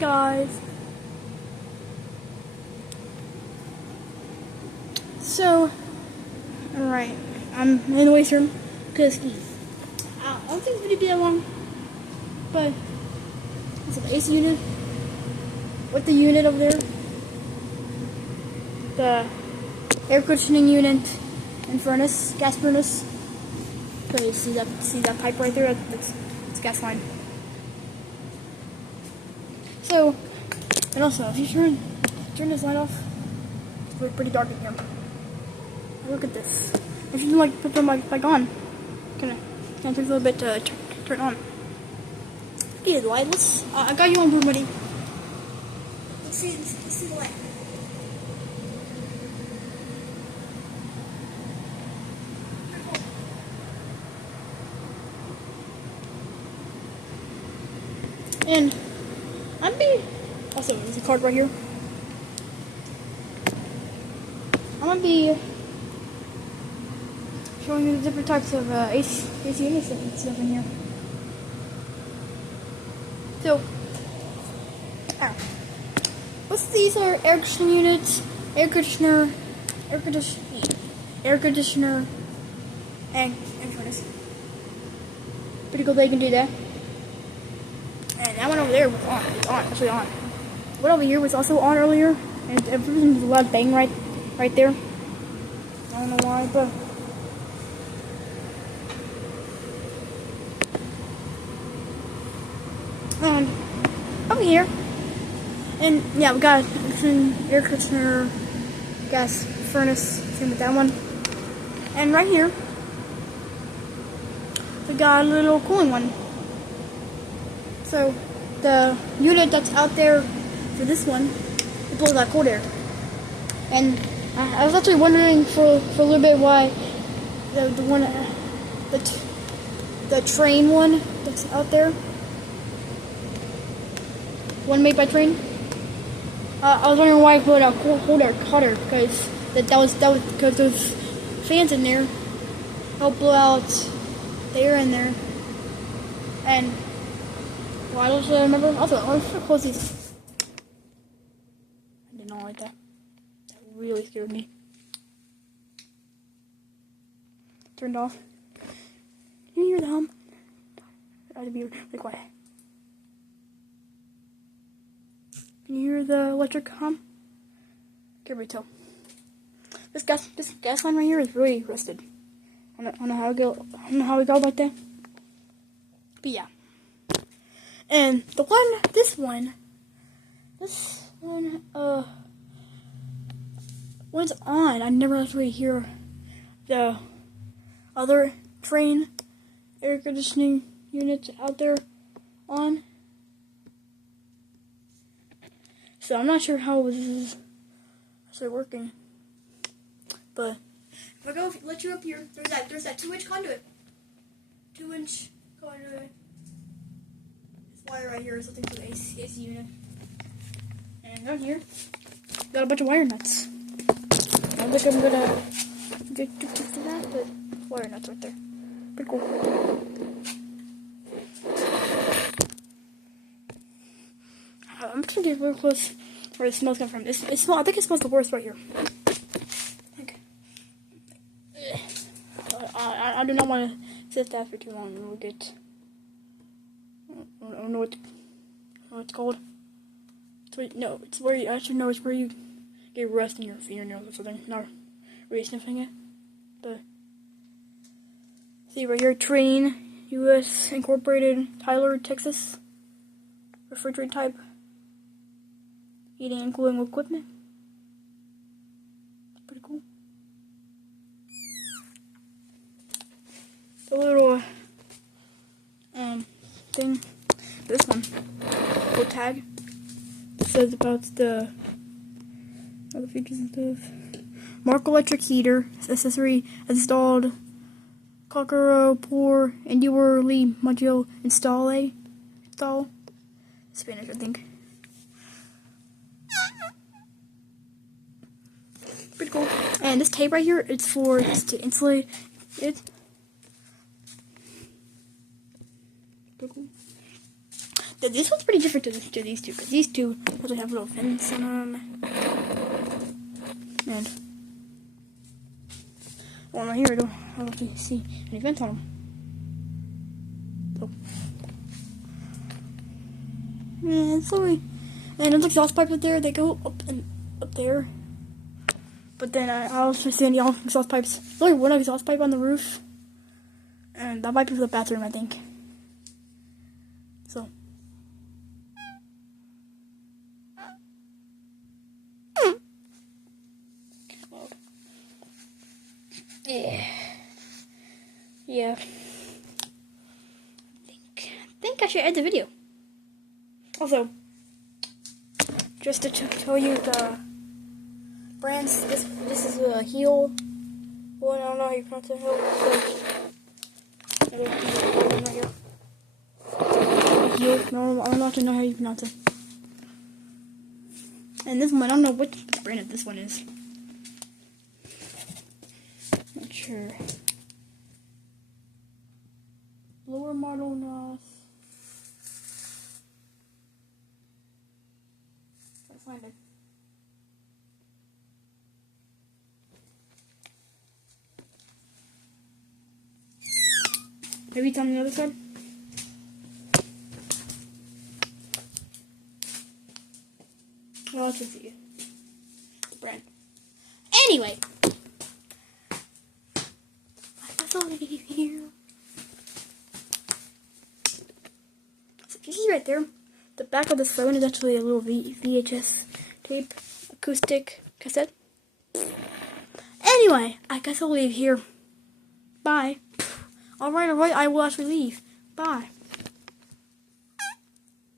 guys. So, alright, I'm in the waste room because I don't think it's going to be that long, but it's an AC unit with the unit over there, the air conditioning unit and furnace, gas furnace. So you see that pipe right there? It's a gas line. So, and also, if you turn this light off, it's pretty dark in here. Look at this. If you like put the mic back on, can I take a little bit to turn on? Okay, the light. I got you on board, buddy. Let's see the light. And also, there's a card right here. I'm gonna be showing you the different types of AC units and stuff in here. So, what's these are air conditioning units, air conditioner, and furnace. Pretty cool they can do that. And that one over there was on. It's actually on. What over here was also on earlier, and everything was a loud bang right there. I don't know why, but and over here, and yeah, we got an air conditioner, gas furnace, same with that one, and right here we got a little cooling one. So the unit that's out there for this one, it blows out cold air. And I was actually wondering for a little bit why the train one that's out there, one made by Train. I was wondering why it blew out cold air hotter, because that was because those fans in there help blow out the air in there. And well, I don't really remember. Also, let's close these. I did not like that. That really scared me. Turned off. Can you hear the hum? I have to be really quiet. Can you hear the electric hum? Can't really tell. This gas line right here is really rusted. I don't know how it got like that. But yeah. And this one, one's on. I never actually hear the other Train air conditioning units out there on. So I'm not sure how this is actually working. But if I let you up here, there's that 2-inch conduit. 2-inch conduit. Wire right here is something for the AC unit. And down here, got a bunch of wire nuts. I don't think I'm gonna get to that, but wire nuts right there. Pretty cool. I'm just gonna get real close where the smell's coming from. I think it smells the worst right here. I do not want to sit that for too long. We'll get. I don't know what it's called. It's where you get rust in your fingernails or something. Not really sniffing it, but see right here, Train, U.S. Incorporated, Tyler, Texas, refrigerator type, heating and cooling equipment. Pretty cool. The little thing. This one, little tag, says about the other features and stuff. Mark electric heater accessory installed. Kokoro pour endurely module install Spanish, I think. Pretty cool. And this tape right here, it's to insulate it. Pretty cool. This one's pretty different to these two, because these two actually have a little fence on them. And well, right here I don't actually see any fence on them. So, yeah, sorry. And there's exhaust pipes up there. They go up and up there. But then I also see any exhaust pipes. There's only one exhaust pipe on the roof, and that might be for the bathroom, I think. So. Yeah. I think I should end the video. Also, just to tell you the brands, this is a heel one. I don't know how you pronounce it. Heel. No, I don't actually know how you pronounce it. And this one, I don't know which brand this one is. Not sure. Lower model NOS. Let's find it. Maybe it's on the other side. Well, let's just see. Brand. Anyway. That's all here. So you see right there, the back of this phone is actually a little VHS tape acoustic cassette. Anyway, I guess I'll leave here. Bye. Alright, I will actually leave. Bye.